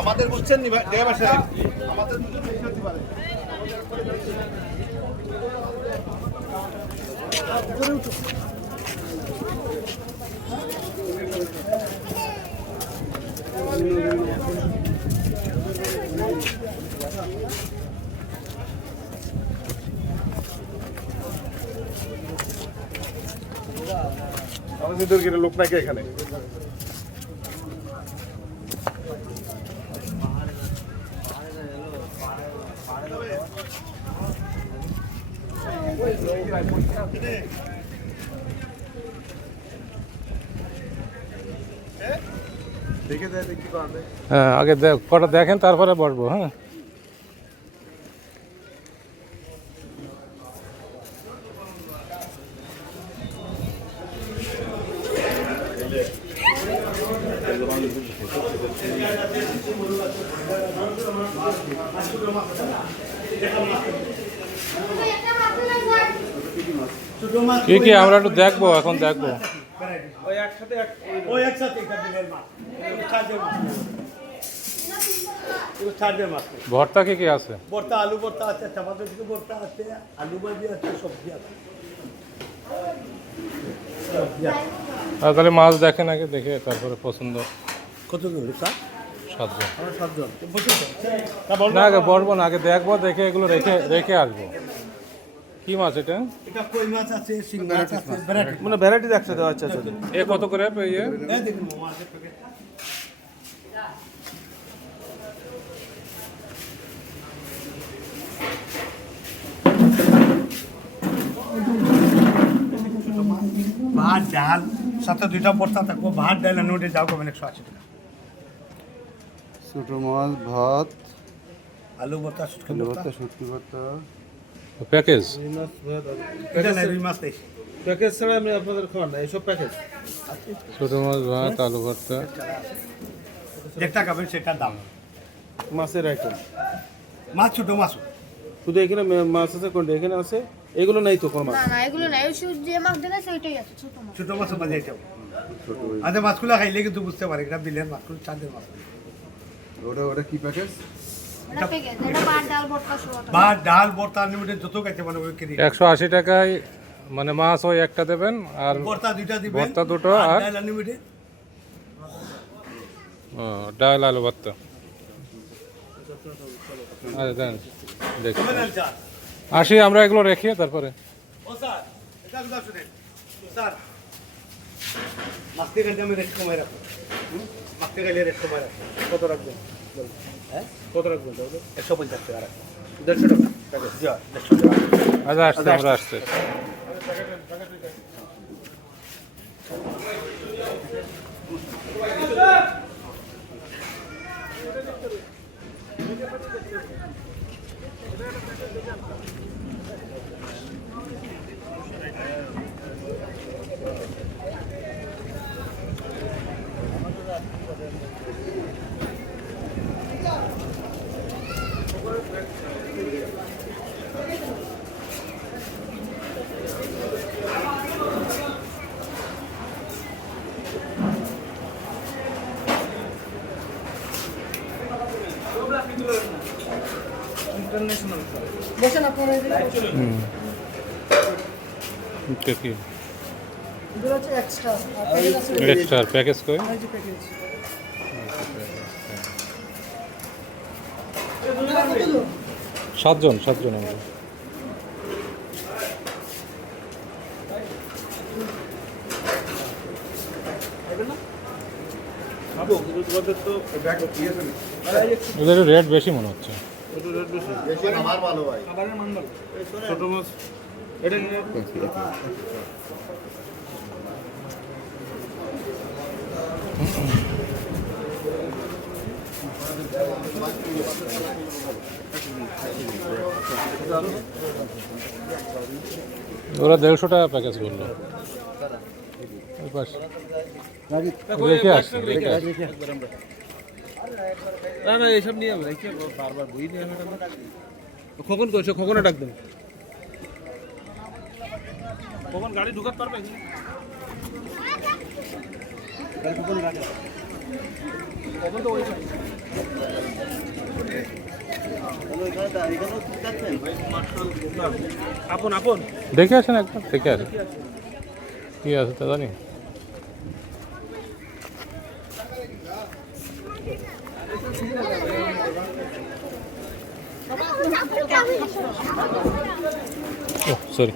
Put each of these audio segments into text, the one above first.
আমাদের বুঝছেন নি ড্রাইভার সাহেব, আমাদের দুজন বেশি হতে পারে। আমাদের লোক নাকি এখানে হ্যাঁ, আগে কটা দেখেন তারপরে বসবো। হ্যাঁ, কি কি আমরা একটু দেখবো, এখন দেখবো। ভর্তা কি কি আছে? ভর্তা, আলু ভর্তা আছে, টমেটো ভর্তা আছে, আলু ভাজি আছে, সবজি আছে। আর তাহলে মাছ দেখেন আগে, দেখে তারপরে পছন্দ। কতজন? 7 জন। আমরা 7 জন। না, আগে বসবো না, আগে দেখবো, দেখে এগুলো রেখে রেখে আসবো। কি মাছ এটা? এটা কই মাছ আছে, শিং মাছ আছে, ভ্যারাইটি। মানে ভ্যারাইটি একসাথে। আচ্ছা আচ্ছা। এ কত করে ইয়ে? এই দেখুন মাছের প্যাকেট। ভাত ডাল সাথে 2টা ভর্তা থাকবো। ভাত ডাল নোটে যাও কমেন 180 টাকা। ছোট মাছ, ভাত, আলু ভর্তা, শুটকি ভর্তা, শুটকি ভর্তা, প্যাকেজ। এটা নাই রুই মাছ নেই। প্যাকেজ ছাড়া আমি আপনাদের খাওয়ান না, এইসব প্যাকেজ। ছোট মাছ, ভাত, আলু ভর্তা। যেটা খাবেন সেটার দাম। মাছের আইটেম মাছ ছোট মাছ শুধু এখানে মাছ আছে। কোনটা এখানে আছে? এগুলো নাই তো কোনো মাছ? না না, এগুলো নাই। ওই যে মাছ দেবে সেটাই আছে, ছোট মাছ। ছোট মাছ মাঝে এটাও। আচ্ছা, মাছগুলো খাইলে কিন্তু বুঝতে পারে এটা বিলের মাছগুলো, চাঁদের মাছ। ওটা কি প্যাকেজ? এটা প্যাকেজ, এটা ভাত ডাল ভর্তা সহ। ভাত ডাল ভর্তা লিমিটেড যত খাইতে মানে ওই কেজি 180 টাকায় মানে মাছ ওই একটা দেবেন, আর ভর্তা 2টা দিবেন, ভর্তা 2টো, আর ডাল আনলিমিটেড। ডাল আলু ভর্তা। আরে দেন দেখি, আসি আমরা এগুলো রেখে তারপরে। ও স্যার, এটা কথা শুনেন স্যার, মাছতে গেলে আমি রেট কমাই রাখবো। মাছতে গেলে রেট কমাই রাখবো। কত রাখবেন? হ্যাঁ, কত রাখবেন তাহলে? 150 টাকা রাখবো। 150 টাকা প্যাকেজ। জি, 150 টাকা। আচ্ছা, আসছে, আমরা আসছে। ইন্টারন্যাশনাল। বসেন আপনারা। এটা কি এগুলো হচ্ছে এক্সট্রা। আর প্যাকেজ আছে। এক্সট্রা প্যাকেজ কই? এই যে প্যাকেজ। 7 জন আমরা। খাবো কিন্তু তোমাদের তো ব্যাগ দিয়ে আছে। ওদের রেট বেশি মনে হচ্ছে। একটু রেট বেশি। দেশি খাবার ভালো ভাই। ছোট মাছ এটা কি রেট? ওরা 150 টাকা প্যাকেজ করলো। ওই পাশে। রেখে আসি, রেখে আসি। না না এইসব নিয়ে যাবে রেখে বারবার বই নিয়ে আসবে না। কখন করছো? কখনো ডাক দেন। কখন গাড়ি ঢুকাতে পারবে? কখন তো ওই আপন আপন দেখে আসেন একবার, দেখে আসেন কি আছে তা জানি। ও সরি।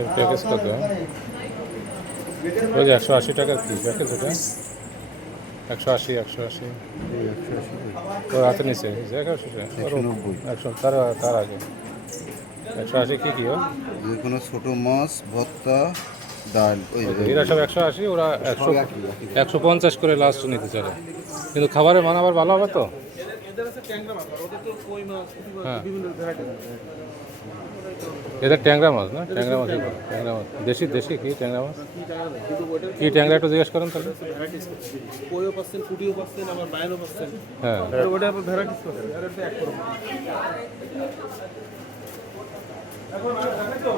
এর প্যাকেজ কত? ওই যে 180 টাকার পিস প্যাকেজ ওটা। 180 180 ওর হাতে নিচে 180 100 তার আগে 180 কি কি? যে কোনো ছোটো মাছ ভর্তা ডাল ওই এরা সব 180, ওরা 150 করে লাস্ট নিতে চায়। কিন্তু খাবারের মান আবার ভালো হবে তো। এদের আছে ট্যাংরা মাছ, আর ওদের তো কই মাছ, হ্যাঁ। বিভিন্ন ভ্যারাইটি। এদের ট্যাংরা মাছ না? ট্যাংরা মাছ, ট্যাংরা মাছ দেশি দেশি কি ট্যাংরা মাছ? কিন্তু ওইটার কি ট্যাংরা একটু জিজ্ঞেস করেন তাহলে। ভ্যারাইটিস কইও পাচ্ছেন, কুটিও পাচ্ছেন, আবার বাইরেও পাচ্ছেন। হ্যাঁ ওটা আবার ভ্যারাইটিস করে আর এটা এক রকম। এখন আর দেখো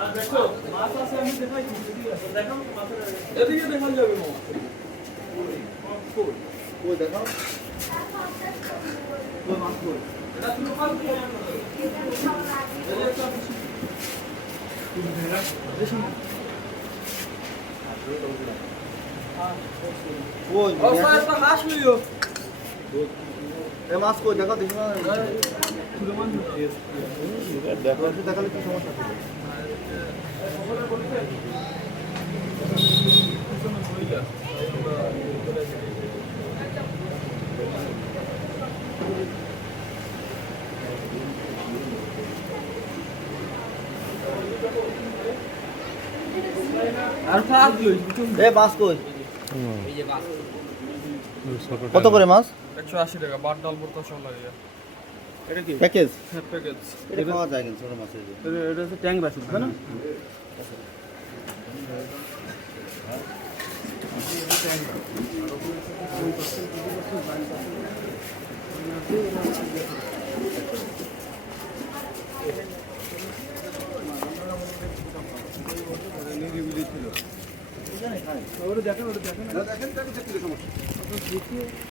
আর দেখো মাছ আছে, আমি দেখাই দিচ্ছি। দেখো মাছের এদিকে দেখা যাবে মাছ। ওই দেখো এটা শুধু মাছ কি ওই হাঁস লিও এ মাছ কই দেখো দেখো না। দেখো দেখালে কি সমস্যা? আর ফাক লই এ মাছ কই? ছোট কত করে মাছ? 180 টাকা বাট ডাল ভর্তা সব লাগে। এটা কি প্যাকেজ? প্যাকেজ? এটা খাওয়া যায় কিন্তু ছোট মাছের। এটা হচ্ছে ট্যাংরা শুধু, তাই না? দেখেন দেখেন